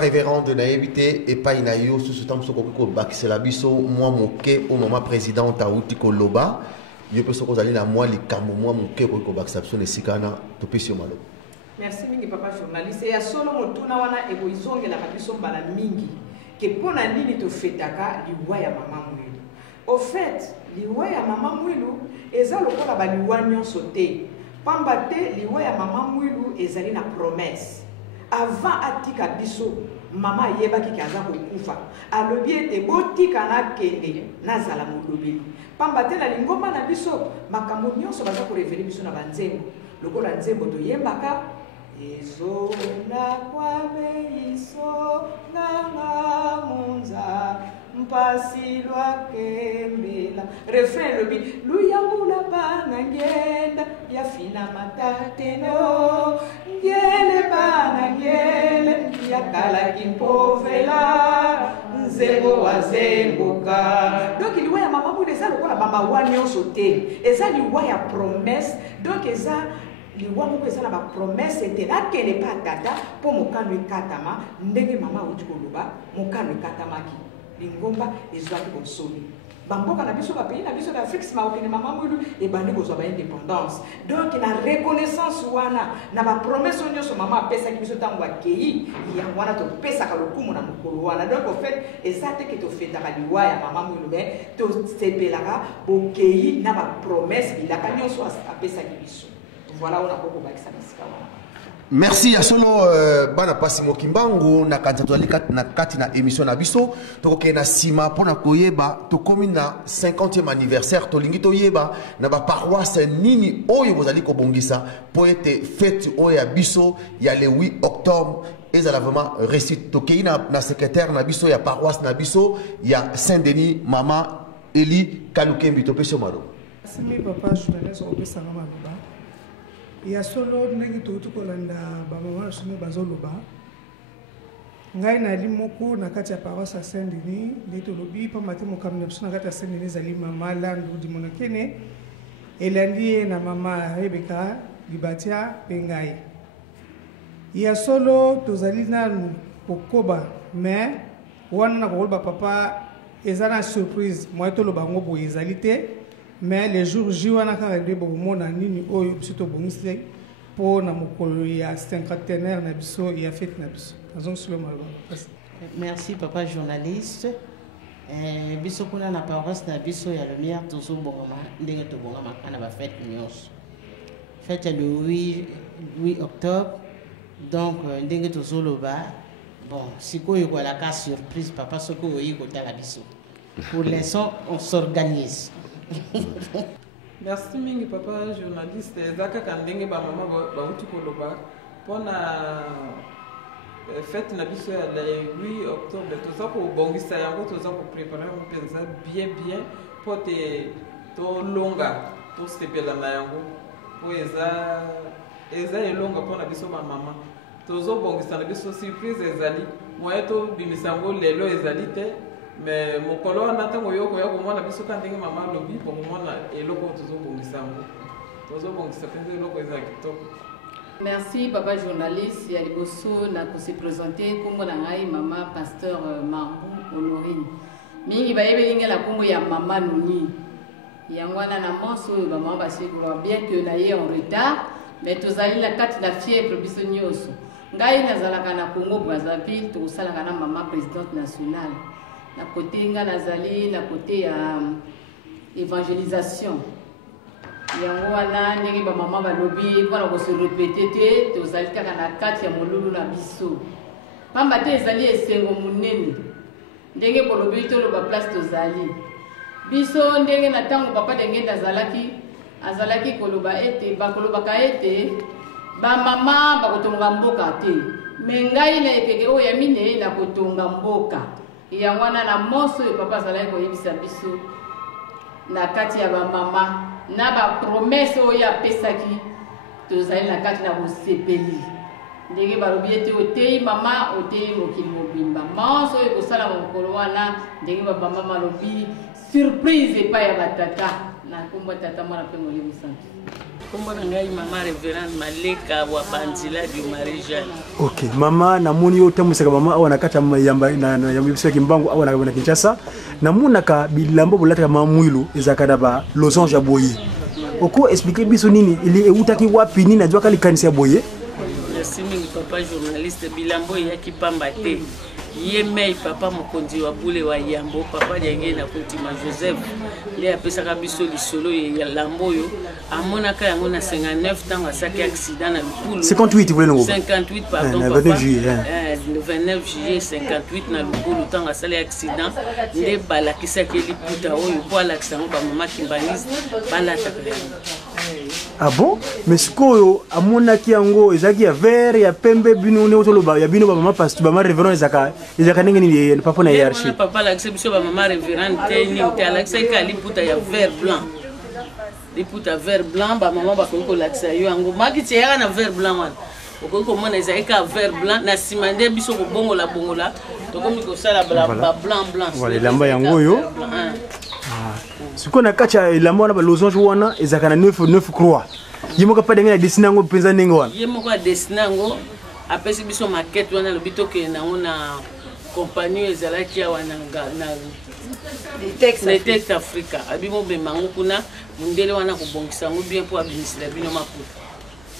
révérende na évité et pas inayo sous ce temps soko ko bakisela biso moi moké au moment président Tauti Koloba yo peso ko zali na moi likambo moi moké ko bakisela biso ne sikana to pesio malo. Merci mingi papa journaliste ya solo motuna wana eboizongela kabiso mbala mingi ke pona nini to fetaka liwa ya mama mwilu. Au fait liwa ya mama mwilu eza lokola ba liwa nyonso te. Pamba te liwa ya mama mwilu ezali na promesse. Avant atika biso mama yebaki kaza kokufa alobi ete botika na kende nazala molobeli pamba te na lingomba na biso makambo nyonso baza korevele biso na banzembo lokola nzembo toyembaka ezona kwabe iso nganga munza mpasi lwakembela refrain lobi luyambula bana ngenda yafina matateno ngele bana ngele yakala kimpovela nzembo wazenguka donc liwa ya mama mule eza lokola mama wa nyonso te eza liwa ya promesse donc eza liwa moko eza na bapromesse ete nakende pa tata mpo mokano ekatama ndenge mama auti koloba mokano ekatamaki lingomba ezwaki kosoli bamboka na biso bapays na biso d'Afrique sima okende mama mwilu ebandi kozwa baindépendance donc na reconnaissance wana na bapromesse nyonso mama apesaki biso ntango akei yango wana topesaka lokumu na mokolo wana donc au fait eza te ke tofetaka liwa ya mama mwilu mais tosepelaka bokei na bapromesse bilaka nyonso apesaki biso voilà on a beaucoup bakisa bisika wana. Merci à solo bana pasi mokimbangu na kanzatwali na kati na émission na biso tokoke na sima pona koyeba to komi na 50e anniversaire to lingi to yeba na ba paroisse nini oyo bozali ko bongisa po ete fête oyo ya biso ya le 8 octobre ezala vraiment réussite to keina na secrétaire na biso ya paroisse na biso ya Saint-Denis mama Eli Kalukembi to peso maro. Simi papa journaliste opesa mama ba ya solo ndenge touti kolanda bamama na somo bazoloba ngai nali moko na kati ya paroisse ya Saint-Denis nde tolobi pamba te mokambi na biso na kati ya Saint-Denis ezali mama Landu Dimonakene elandi ye na mama Rebeka Libatia mpe ngai ya solo tozali nanu kokoba mais wana na koloba papa eza na surprise moi toloba ngo boye ezali te mais les jours jiwana kaka nde bomona nini oyo biso tobongisi mpo na mokolo ya cinquantenaire na biso ya fête na biso azongisilo maloba. Merci papa journaliste. Biso kuna na paroisse na biso ya Lumière tozobongama ndenge tobongama na ba fête nyonso. Fête ya le 8 octobre donc ndenge tozoloba bon sikoyo kwa la cas surprise papa soko oyi kotala biso. Pour l'instant on s'organise. Merci mingi papa journaliste ezaka kandenge ba mama bauti koloba pona fête na biso ya le 8 octobre toza ko bongisa yango toza ko préparer mpenza bien pote to longa to sepela na yango po eza elonga pona biso ba mama tozo bongisa na biso surprise ezali moye to bimisango lelo ezali te mais mokolo wana ntango yoko ya komona biso kandenge mama lobi po komona eloko tozobongisa mpenza eloko eza kitoko. Merci papa journaliste ya liboso na se présenter kombo na ngai mama pasteur Mambu Honorine mingi bayebelinga la kombo ya mama Nuni yango wana na moso ba mama basikola bien que na ye en retard mais tozali la kati na fièvre biso nyonso ngai nazalaka na Congo Brazzaville tosalaka na mama présidente nationale na côté nga nazali na côté ya évangélisation yango wana ndenge ba mama balobi mpona kose répété te tozali kaka na kati ya molulu na biso pamba te ezali esengo monene ndenge bolobi toloba place tozali biso ndenge na ntango papa ndenge azalaki koloba ete bakolobaka ete bamama bakotonga mboka te me ngai na ekeke oyo ya mine na kotonga mboka yango wana na moso oyo papa azalaki koyebisa biso na kati ya bamama na bapromese oyo apesaki tozali na kati na bosepeli ndenge balobi ete oteyi mama oteyi mokili mobimba moso oyo kosala mokolo wana ndenge bamama balobi surprise epai ya batata na kombo tata mwana mpe molimo santu. Comment on a maman révérende Maleka wa Banzila du Marie-Jeanne. Ok, maman na moni yo tamu seka mama awana kata yamba na yamba bisika kimbangu awana na Kinshasa. Na muna ka bilambo bolata mama mwilu ezakada ba losange ya boye. Oko expliquer biso nini ili eutaki wapi nini najua kali kanisa ya boye. Merci mingi papa journaliste bilambo ya kipamba te. Yemei papa mokonzi wa bule wa yambo papa dienge na kontima Joseph le apesaka biso lisolo ya lambo yo amonaka yango na 59 tango asaki accident na Lukulu 58 vous voulez 58 pardon le papa 29 juillet le 29 juillet 58 na Lukulu tango asali accident nde balakisaki liputa oyo po alakisa ngo ba mama kimbanisi balataka. Ah bon? Mais ce qu'on a mon aki yango ezaki ya vert ya pembe bino ne otoloba ya bino ba mama pasteur ba mama révérend ezaka ndenge ni papa na hiérarchie. Papa la biso ba mama révérend te ni te alakisa ka liputa ya vert blanc. Liputa vert blanc ba mama ba ko lakisa yo yango maki te ya na vert blanc wana. Okoko mona ezaka vert blanc na simande biso ko bongola to komi ko sala blanc. Voilà lamba yango yo. Ce qu'on a kacha la mona ba losange wana ezaka na 9 croix. Yemoko pa denga dessiner ngo penza ndenge wana. Yemoko dessiner ngo apesi biso maquette wana lo bito ke na ngona compagnie ezalaki wana na les textes Africa. Abimo be mangu kuna mundele wana ko bongisa ngo bien pour abinisa bino mapu.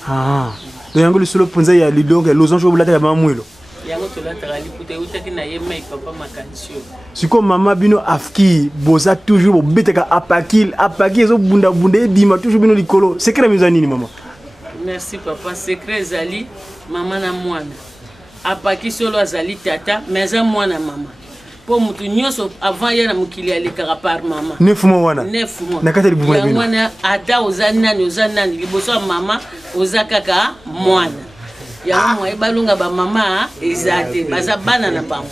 Ah. Donc yango le solo penza ya lidonge losange obulata ya mamwilo. Yango tolataka liputa utaki na yemei papa makanisio. Siko mama bino afki boza toujours bobeteka apaki zo bunda dima toujours bino likolo. Secret miza nini mama? Merci papa, secret zali mama na mwana. Apaki solo azali tata, mais za mwana mama. Po mutu nyonso avant ya na mukili alekaka par mama. 9 mois wana. 9 mois. Nakata libuma bino. Mwana ata ozanani liboso mama ozakaka mwana. Ya mwa ebalunga ba mama ezate baza bana na bango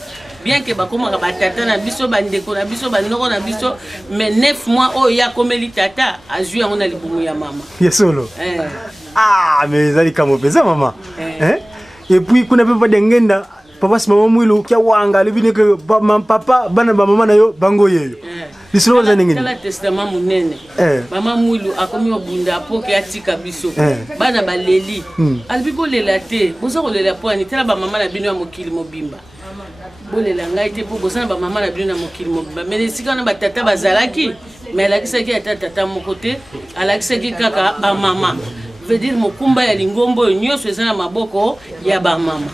bien que bakoma ka batata na biso bandeko na biso bandoko na biso mais 9 mois oyo ya komeli tata azui yango na libumu ya mama yesolo ah mais zali kamo pesa mama et puis kuna pepa dengenda papa si mama mwilu kia wanga lebine que papa bana ba mama na yo bango yeyo lisolo za ndenge kala testament munene mama mwilu akomi obunda poke atika biso bana baleli albi bolela te boza kolela poani tala ba mama na bino ya mokili mobimba bolela ngai te po boza na ba mama na bino na mokili mobimba mais sika na batata bazalaki mais alakisaki ata tata moko te alakisaki kaka ba mama veut dire mokumba ya lingombo nyonso eza na maboko ya ba mama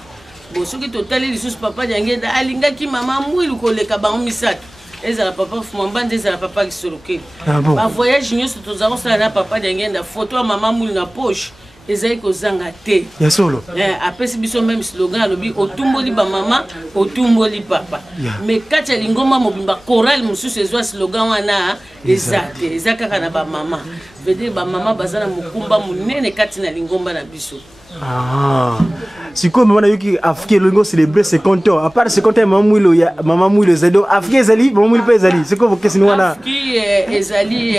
bosoki totali lisusu papa diangenda alingaki mama mwilu koleka bango misato ezala papa fumambande ezala papa kisoloke ba voyage nyonso tozala kosala na papa diangenda photo ya mama mwilu na poche ezali kozanga te ya solo apesi biso même slogan alobi otumboli ba mama otumboli papa mais kati ya lingomba mobimba choral mosusu ezwa slogan wana eza te eza kaka na ba mama veut dire ba mama baza na mokumba munene kati na lingomba na biso. Ah, si comme maman yuki Afrique longo célébrer 50 ans. À part 50 ans maman mouilo zado Afrique ezali maman mouilo pas ezali. C'est quoi vos questions wana? Afrique ezali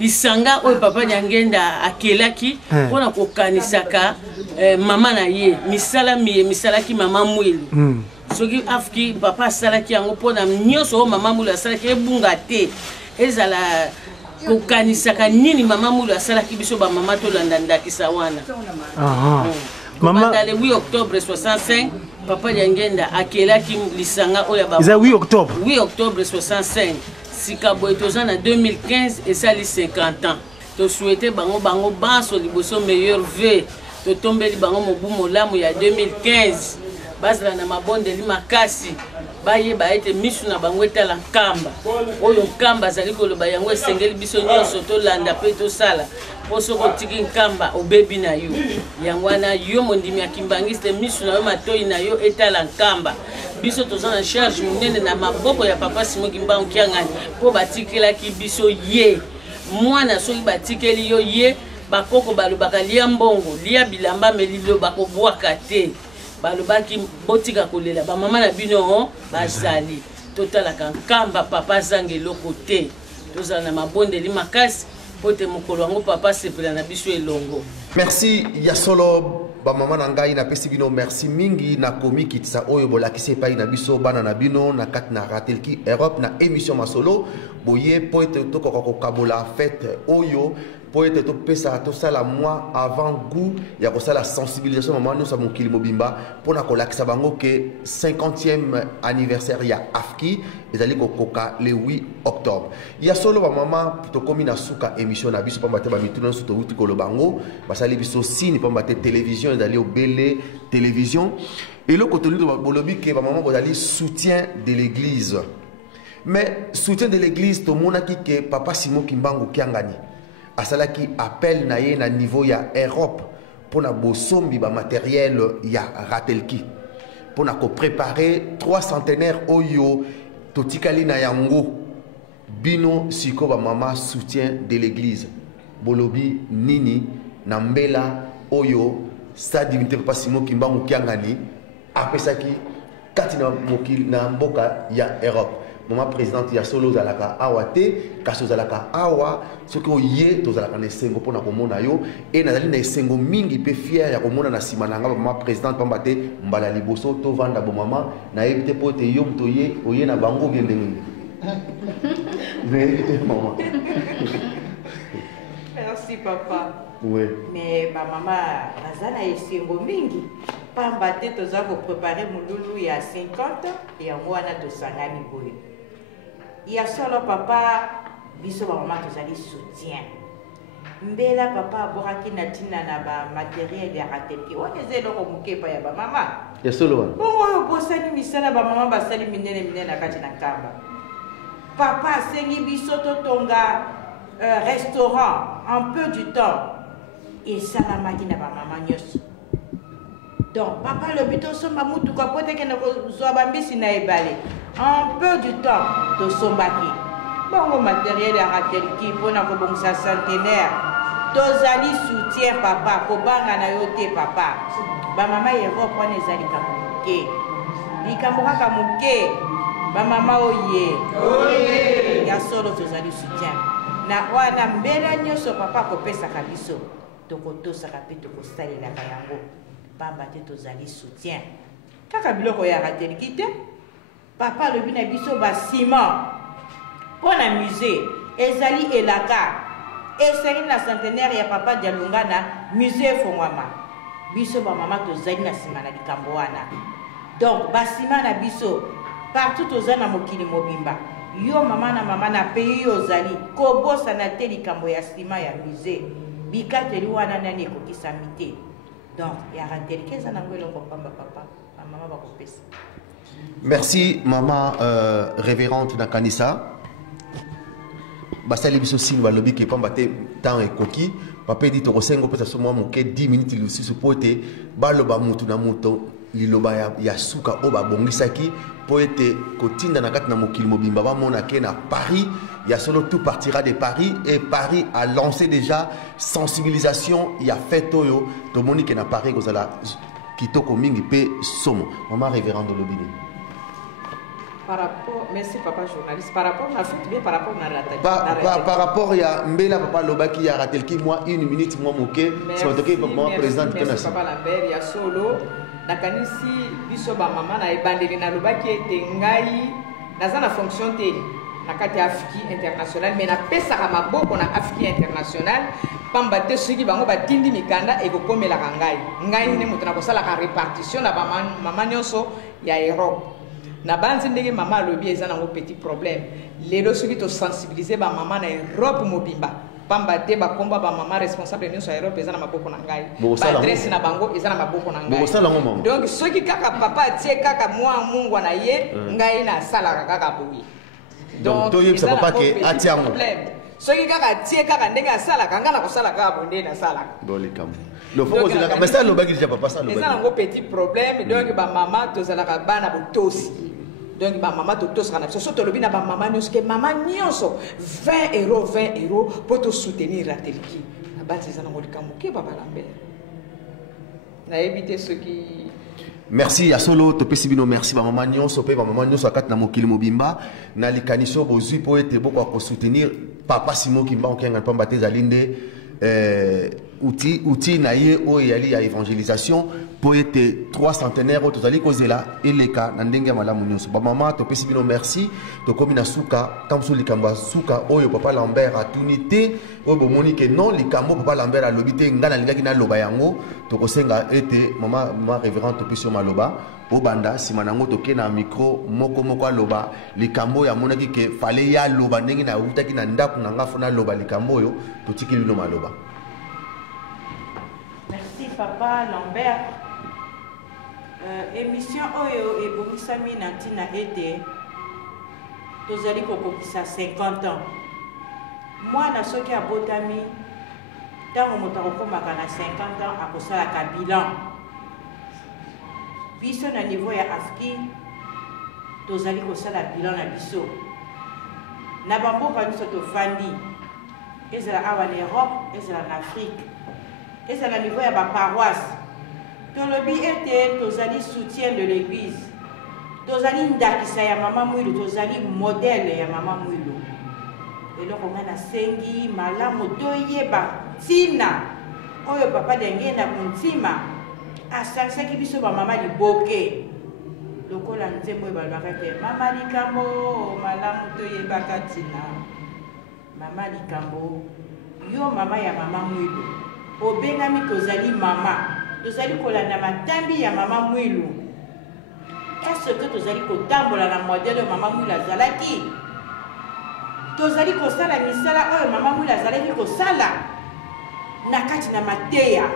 lisanga oyo papa nyangenda akelaki pona kokanisaka mama na ye misalaki mama mouilo. Soki Afrique papa salaki yango pona nyonso mama mouilo salaki ebunga te. Ezala kokanisaka nini mama mulu asalaki biso ba mama to landandakisa wana. Maman le 8 octobre 65 papa Diangenda akelaki lisanga oya ba. C'est 8 octobre. 8 octobre 65 sikabo etoza na 2015 et ça li 50 ans. To souhaiter bango baso liboso meilleur vœu. To tombeli bango mobu molamu ya 2015. Basala na mabonde li makasi. Baye ba ete misu na bango etala nkamba oyo nkamba azali koloba yango esengeli biso nyonso tolanda pe tosala po soko tiki nkamba obebi na yo yango wana yo mondimi ya kimbangiste misu na yo matoi na yo etala nkamba biso toza na charge munene na maboko ya papa Simon Kimbangu Kiangani po batikelaki biso ye mwana soki batikeli yo ye bakoko balobaka lia mbongo lia bilamba melilo bakobwaka te balobaki botika kolela ba mama na bino bazali totalaka nkamba papa zange loko te tozala na mabondeli makasi pote mokolo wango papa sepela na biso elongo. Merci ya solo ba mama na ngai na pesi bino merci mingi na komi kitisa oyo bolakisi epai na biso bana na bino na kati na Ratelki Europe na émission masolo boye po ete tokoka kokabola fête oyo pour être tout ça la mois avant goût il y a ça la sensibilisation maman nous sommes mokili mobimba pour na kolakisa bango que 50e anniversaire il y a afki ezali kokoka le 8 octobre il y a solo maman to komi na suka émission na biso pamba te ba mituna so to wuti kolobango basali biso signe pamba te télévision ezali obele télévision et le contenu de bolobi que maman bozali soutien de l'église mais soutien de l'église to monaki que papa Simon Kimbangu kiangani asala qui appelle na ye na niveau ya Europe pour na bosombi ba matériel ya ratelki pour na ko préparer 3 centenaires oyo totikali na yango bino siko ba mama soutien de l'église bolobi nini na mbela oyo sa divinité papa Simon Kimbangu kiangani apesaki kati na mokili na mboka ya Europe maman présidente ya solo zalaka awa te kaso zalaka awa soki oye tozalaka na esengo mpona komona yo e nazali na esengo mingi mpe fier ya komona na nsima na nga maman présidente pamba te mbala liboso tovanda bo mama nayebi te mpo te yo moto oye na bango obie ndenge nayebi te mama. Merci papa. Oui. Mais ma maman naza na esengo mingi pamba te toza koprépare molulu ya 50 yango wana tosangani boye ya solo papa biso ba mama tozali soutien mbela papa aboraki na tina na ba matériel ya ratelki wana eza eloko mokepa ya ba mama ya solo wana bongo oyo bosani misala ba mama basali minene na kati na kamba papa asengi biso totonga restaurant un peu du temps esalamaki na ba mama nyonso donc papa le but tosomba mutuka po te kende kozwa bambisi na ebale un peu du temps tosombaki bongo matériel ya ratelki mpona kobongisa centenaire tozali soutien papa kobanga na yo te papa bamama Europe wana eza likambo moke likambo kaka moke bamama oye ya solo tozali soutien na wana mbela nyonso papa kopesaka biso tokotosaka mpe tokosalelaka yango pamba te tozali soutien kaka biloko ya ratelki te papa alobi na biso basima mpo na musée ezali elaka esali na centenaire ya papa dialunga na musée efongwama biso bamama tozali na nsima na likambo wana donc basima na biso partout toza na mokili mobimba yo mama na pays yo ozali kobosana te likambo ya nsima ya musée bikateli wana nani ekokisami te donc ya ratelki eza nango eloko pamba papa bamama bakopesa. Merci maman révérende na kanisa basali biso signe balobi ke pamba te temps ekoki papa dit tokosengo pesa so mwa moke 10 minutes lisusu po ete baloba mutu na mutu liloba ya suka o babongisaki po ete kotinda na kati na mokili mobimba bamona ke na Paris ya solo tout partira de Paris et Paris a lancé déjà sensibilisation ya fête oyo tomoni ke na Paris kozala kitoko mingi pe somo maman révérende lobini. Par rapport, merci papa journaliste, par rapport à fait bien par rapport à la par rapport à Mbela papa Lobaki a ratelki moi 1 minute moi moké si on toqué maman présidente que merci papa Lambert ya solo nakanisi biso ba mama na ebandeli na Lobaki ete ngai naza na fonction te na kati Afrique internationale mais na pesa ka maboko na Afrique internationale pamba te soki bango batindi mikanda ekokomela ngai ne moto na kosala ka répartition na ba mama nyonso ya Europe na banzi ndenge mama alobi eza nango petit problème lelo soki to sensibiliser ba mama na Europe mobimba pamba te bakomba ba mama responsable nyonso ya Europe eza na maboko na ngai ba adresse na bango eza na maboko na ngai donc soki kaka papa tie kaka mwa mungwa na ye ngai na sala kaka boyi donc to yebisa papa ke atiango soki kaka tie kaka ndenge asala kanga na kosala kaka bonde na sala bolikam le faut que la mais ça le bagage papa ça le bagage eza nango petit problème donc ba mama tozalaka bana botosi donc ba mama totosaka na biso so tolobi na ba mama nyonso ke mama nyonso 20 euros pour te soutenir ratelki na bati eza nango likambo ke baba Lambert nayebi te soki. Merci ya solo topesi bino merci ba mama nyonso pe ba mama nyonso akati na mokili mobimba na likaniso bozwi po ete boko ko soutenir papa Simon Kimbangu kenga pamba te zalinde outil naie o yali ya évangélisation pour être 3 centenaires to zali kozela eleka na ndenge malamu nyonso ba mama to pesi bino merci to komi na suka kamso likamba suka oyo papa Lambert a tunité o bo monique non likambo papa Lambert a lobité ngana lingaki na loba yango to kosenga ete mama révérend to pesi maloba o banda simanango to ke na micro moko aloba likambo ya monaki ke fale ya loba ndenge na utaki na ndaku na ngafu na loba likambo yo to tikili no maloba. Merci papa Lambert. Émission oyo ebongisami na ntina ete tozali kokokisa 50 ans. Mwana soki abotami ntango moto akokomaka na 50 ans akosalaka bilan. Biso na niveau ya Afrique tozali kosala bilan na biso. Na bamboka biso tofandi ezala awa na Europe, ezala na Afrique, ezala na niveau ya baparoisse. Tolobi ete tozali soutien de l'église, tozali ndakisa ya mama Mwilu, tozali modèle ya mama Mwilu. Eloko nga nasengi malamu toyeba ntina oyo papa denge na kuntima asansaki biso ba mama liboke lokola nzembo ebalaka te mama likambo malamu toyebaka ntina mama likambo yo mama ya mama Mwilu obengami tozali mama tozali kolanda matambi ya mama Mwilu. Est-ce que tozali kotambola na modèle mama Mwilu azalaki? Tozali kosala misala oyo mama Mwilu azalaki kosala na kati na mateya.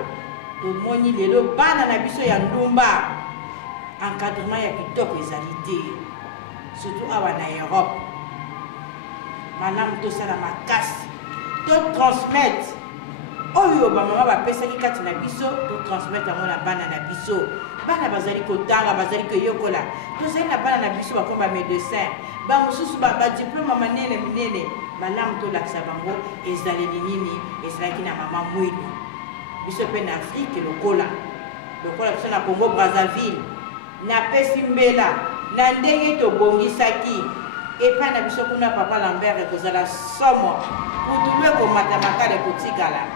Tomoni lelo bana na biso ya ndumba encadrement ya kitoko ezali te, surtout awa na Europe. Malamu tosala makasi to transmettre oyo ba mama bapesaki kati na biso to transmettre yango na bana na biso. Bana bazali kotanga bazali koyokola tozali na bana na biso bakomba médecin ba mosusu ba diplôme manene minene malamu tolakisa bango ezaleli nini ezalaki na mama Mwilu. Biso pe na Afrique lokola biso na Congo Brazzaville na pesi mbela na ndenge tobongisaki epa na biso kuna papa Lambert kozala somo kutulwe komata makale kotikala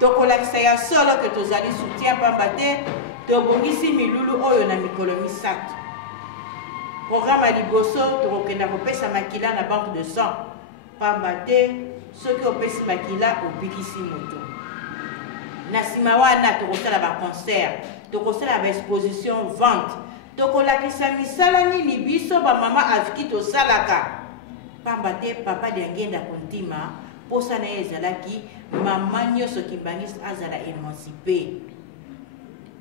tokolakisa ya solo ke tozali soutien pamba te tobongisi milulu oyo na mikolo misato. Programme liboso tokokenda kopesa makila na banque de sang pamba te soki opesi makila obikisi moto. Na nsima wana tokosala baconcert tokosala baexposition vente tokolakisa misala nini biso bamama aziki tosalaka pamba te papa diangenda kontima posa na ye ezalaki mama nyonso kimbangisi azala émancipé.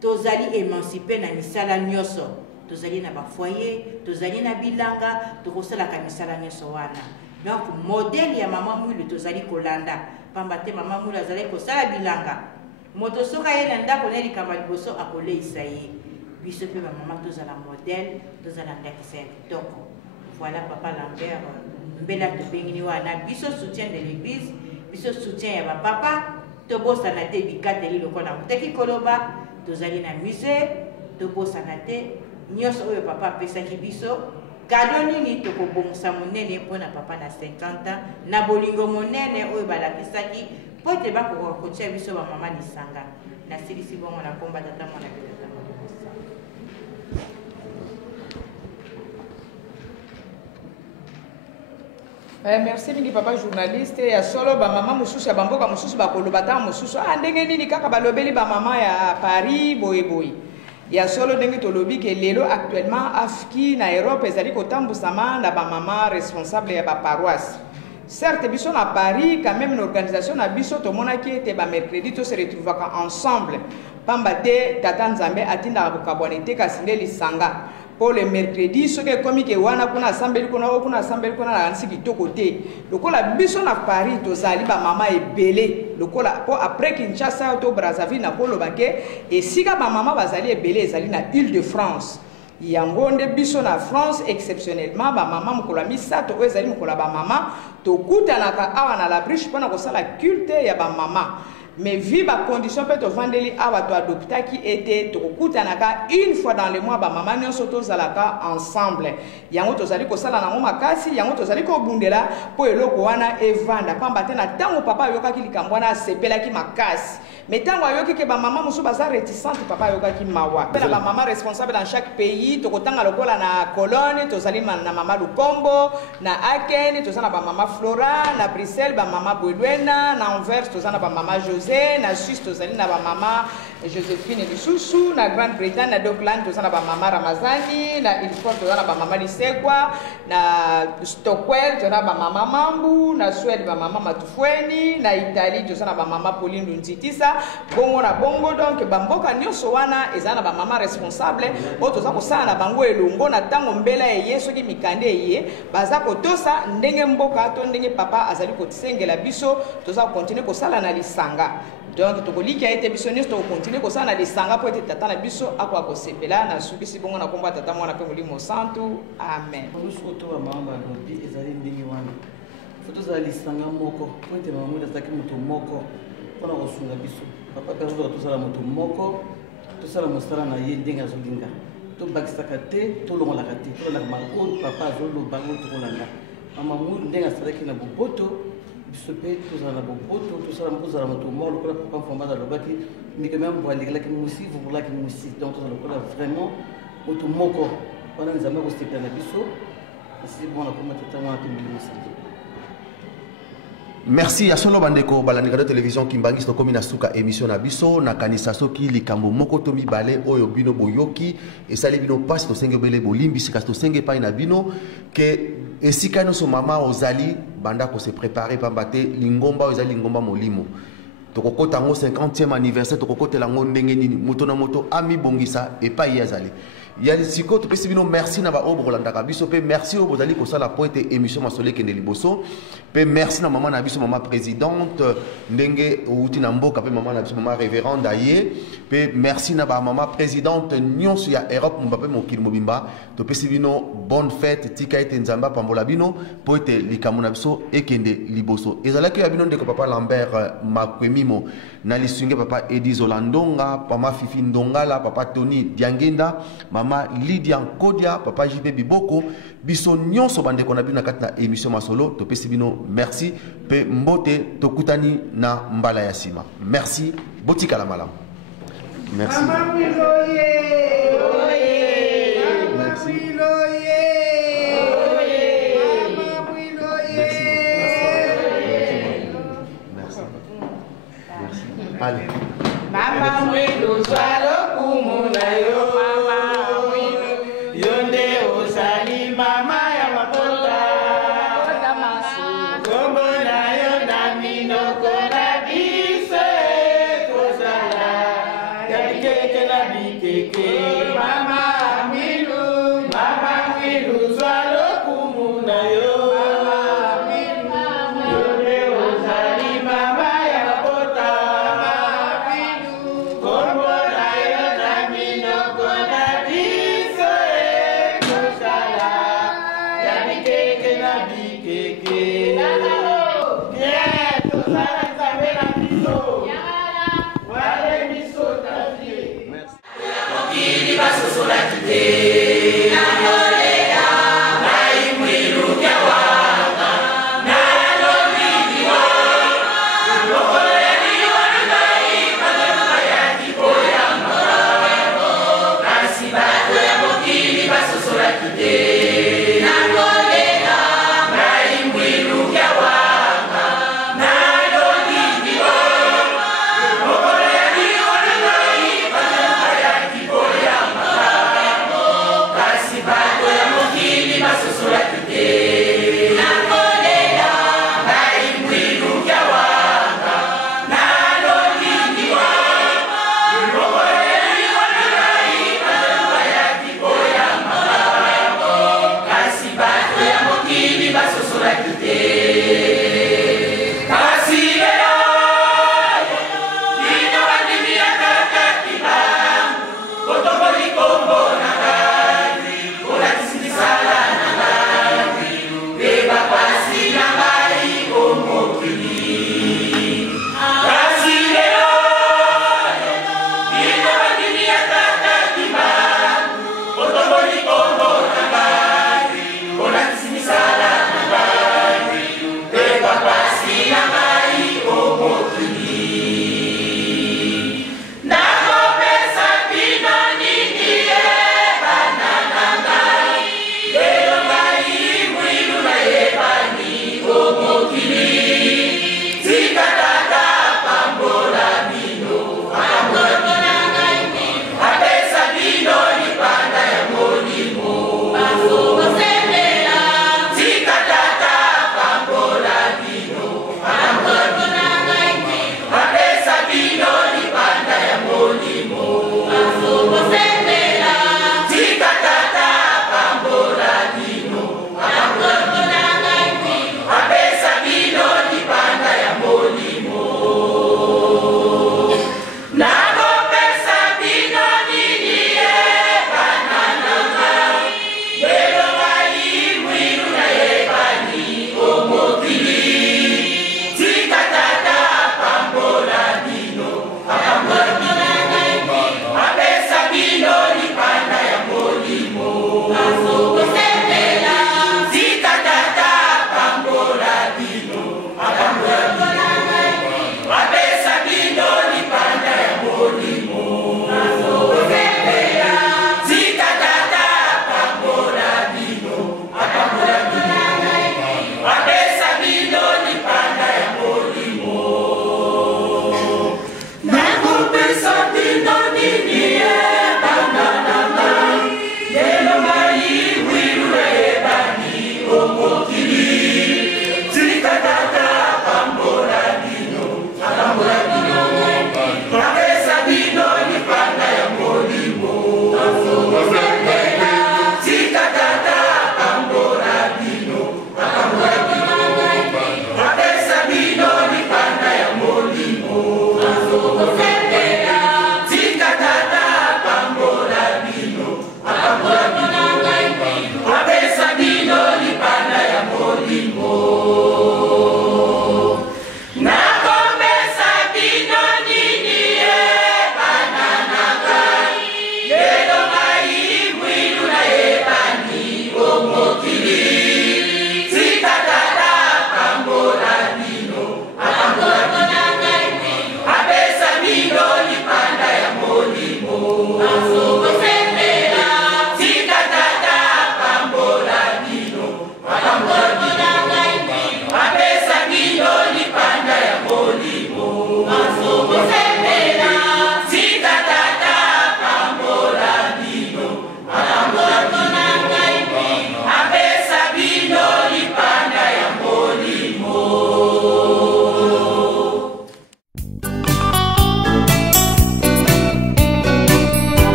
Tozali émancipé na misala nyonso, tozali na bafoyer, tozali na bilanga, tokosalaka misala nyonso wana. Donc modèle ya mama Mwilu tozali kolanda pamba te mama Mwilu azali kosala bilanga moto soka ye na ndako na likambo liboso akoleisa ye. Biso pe bamama tozala modèle tozala ndakisa ya kitoko. Voilà papa Lambert mbela tobengini wana biso soutien de l'église biso soutien ya bapapa tobosana te bikateli lokola muteki koloba tozali na musée tobosana te nyonso oyo papa apesaki biso kado nini tokobongisa monene mpona papa na 50 ans na bolingo monene oyo balakisaki po te bakokoka kotia biso bamama lisanga. Nasilisi bongo na komba tata mwana pe tata mwana. Merci mingi papa journaliste ya solo ba mama mususu ya bamboka mususu bakoloba ta mususu ndenge nini kaka balobeli ba mama ya Paris boy ya solo ndenge tolobi ke lelo actuellement Afrique na Europe ezali kotambusama na ba mama responsable ya ba paroisse. Certes biso na Paris quand même une organisation na biso to monaki ete ba mercredi to se retrouvaka ensemble pamba te tata Nzambe atinda bokabwane te kasinde lisanga. Pour le mercredi, ce qui est comme que wana kuna assemblée kuna assemblée kuna la nsi kitoko te. Lokola biso na Paris tozali ba mama ebele. Lokola po après Kinshasa to Brazzaville na kolobake et sika ba mama bazali ebele ezali na Île-de-France. Yango nde biso na France exceptionnellement ba mama mukola misato ezali mukola ba mama to kutanaka awa na la briche pona kosala culte ya ba mama. mais vu ba condition peut vandeli awa to adopta qui était to kutanaka une fois dans le mois ba maman nyonso to zalaka ensemble yango to zali ko sala na ngoma kasi yango to zali ko bundela po eloko wana evanda pamba te na tango papa yoka ki likambo na sepela ki makasi mais tango yoki ke ba maman musu baza réticente papa yoka ki mawa pe ba maman responsable dans chaque pays to kotanga lokola na Cologne to zali na mama Lukombo na Aken to zana ba mama Flora na Bruxelles ba mama Boulouena na Anvers to zana ba mama José na Suisse to zali na ba mama Joséphine Lisusu na Grande-Bretagne na Dockland to zana ba mama Ramazani na Ilfort to zana ba mama Lisegwa na Stockwell to zana ba mama Mambu na Suède ba mama Matufweni na Italie to zana ba mama Pauline Nzitisa bongo na bongo donc ba mboka nyonso wana ezana ba mama responsable o to za ko sala na bango elongo na tango mbela ye soki mikande ye baza kotosa ndenge mboka to ndenge papa azali kotisengela biso toza continuer kosala na lisanga donc tokoliki ete biso nyonso tokontinue kosala na lisanga po ete tata na biso akwa kosepela na sukisi bongo na komba tata mwana pe molimo santu amen olusuku to bamama balobi ezali ndenge wana fo tozala lisanga moko po ete mama mwili azalaki moto moko mpona kosunga biso papa mpe azotoka tosala moto moko tosala mosala na ye ndenge azolinga tobakisaka te tolongolaka te tolandaka maoyo papa azoloba oyo tokolanda mama mwili ndenge asalaki na boboto biso mpe tozala na boboto tozala moto moko lokola papa mfombaza alobaki mikeme ya mbo alekelaki musi vuvulaki musi donc tozala lokola vraiment moto moko wana nzambe akosepela na biso asi bona koma tata mwana mpe mbili mosali. Merci à solo bandeko balandika de télévision Kimbangi to komi na suka émission na biso na kanisa soki likambo moko to mibale oyo bino boyoki esali bino passe to senge bele bolimbi sika to senge pa na bino ke esika no so mama ozali banda ko se préparer pambate lingomba ozali lingomba molimo tokokota ngo 50e anniversaire tokokotela ngo ndenge nini moto na moto ami bongisa epa yazali ya siko to pesi bino merci na ba obro landaka biso pe merci au bozali ko sala poete émission masole kende liboso pe merci na maman na biso maman présidente ndenge outi na mboka pe maman na biso maman révérende aye pe merci na ba maman présidente nyonso ya Europe mbape mokili mobimba to pesi bino bonne fête tika ete nzamba pambola bino poete likamu na biso ekende liboso ezalaki ya bino ndeko papa Lambert Makwemimo na lisunge papa Edi Zolandonga papa Fifi Ndongala papa Tony Diangenda mama Lydia Nkodia papa JP Biboko biso nyonso bandeko na bino na kati na émission masolo to pesi bino merci pe mbote tokutani na mbala ya sima merci botika la malam merci mama Wiloye merci Wiloye mama Wiloye merci allez mama Wilo swalo kumuna yo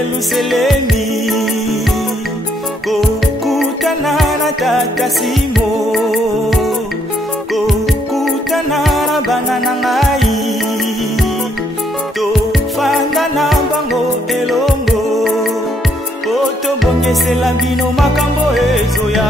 Yerusalemi kokutana na tata Simo kokutana na bana na ngai tofanda na bango elongo otobongesela bino makambo ezoya